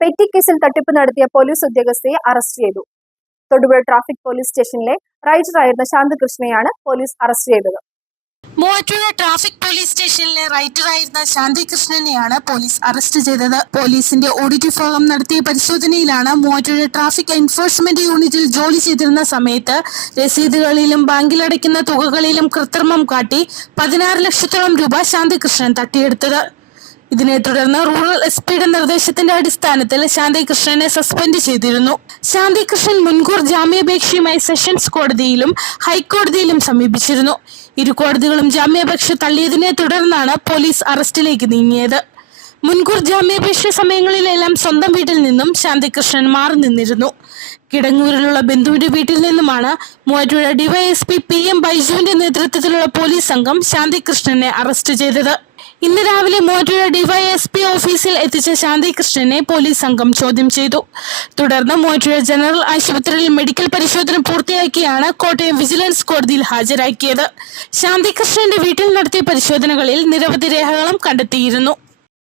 Petty കേസിൽ തട്ടിപ്പ് നടത്തിയ പോലീസ് ഉദ്യോഗസ്ഥയെ അറസ്റ്റ് ചെയ്തു. തൊടുപുഴ ട്രാഫിക് പോലീസ് സ്റ്റേഷനിലെ റൈറ്ററായിരുന്ന ശാന്തകൃഷ്ണനെയാണ് പോലീസ് അറസ്റ്റ് ചെയ്തത്. മൂവാറ്റുപുഴ ട്രാഫിക് പോലീസ് സ്റ്റേഷനിലെ റൈറ്ററായിരുന്ന ശാന്തികൃഷ്ണനെയാണ് പോലീസ് അറസ്റ്റ് ചെയ്തത്. പോലീസിന്റെ ഓഡിറ്റ് വിഭാഗം നടത്തിയ പരിശോധനയിലാണ് മൂവാറ്റുപുഴ ട്രാഫിക് എൻഫോഴ്സ്മെന്റ് യൂണിറ്റിൽ ജോലി ചെയ്തിരുന്ന സമയത്ത് രസീതുകളിലും ബാങ്കിലടയ്ക്കുന്ന തുകകളിലും കൃത്രിമം കാട്ടി പതിനാറ് ലക്ഷത്തോളം രൂപ ശാന്തികൃഷ്ണൻ തട്ടിയെടുത്തത്. ഇതിനെ തുടർന്ന് റൂറൽ എസ് പിയുടെ നിർദ്ദേശത്തിന്റെ അടിസ്ഥാനത്തിൽ ശാന്തി കൃഷ്ണനെ സസ്പെൻഡ് ചെയ്തിരുന്നു. ശാന്തി കൃഷ്ണൻ മുൻകൂർ ജാമ്യാപേക്ഷയുമായി സെഷൻസ് കോടതിയിലും ഹൈക്കോടതിയിലും സമീപിച്ചിരുന്നു. ഇരു കോടതികളും ജാമ്യാപേക്ഷ തള്ളിയതിനെ തുടർന്നാണ് പോലീസ് അറസ്റ്റിലേക്ക് നീങ്ങിയത്. മുൻകൂർ ജാമ്യാപേക്ഷ സമയങ്ങളിലെല്ലാം സ്വന്തം വീട്ടിൽ നിന്നും ശാന്തികൃഷ്ണൻ മാറി നിന്നിരുന്നു. കിടങ്ങൂരിലുള്ള ബന്ധുവിന്റെ വീട്ടിൽ നിന്നുമാണ് Muvattupuzha D Y S P P M ബൈജുവിന്റെ നേതൃത്വത്തിലുള്ള പോലീസ് സംഘം ശാന്തികൃഷ്ണനെ അറസ്റ്റ് ചെയ്തത്. ഇന്ന് രാവിലെ മൂവാറ്റുപുഴ ഡിവൈഎസ്പി ഓഫീസിൽ എത്തിച്ച ശാന്തികൃഷ്ണനെ പോലീസ് സംഘം ചോദ്യം ചെയ്തു. തുടർന്ന് മൂവാറ്റുപുഴ ജനറൽ ആശുപത്രിയിൽ മെഡിക്കൽ പരിശോധന പൂർത്തിയാക്കിയാണ് കോട്ടയം വിജിലൻസ് കോടതിയിൽ ഹാജരാക്കിയത്. ശാന്തികൃഷ്ണന്റെ വീട്ടിൽ നടത്തിയ പരിശോധനകളിൽ നിരവധി രേഖകളും കണ്ടെത്തിയിരുന്നു.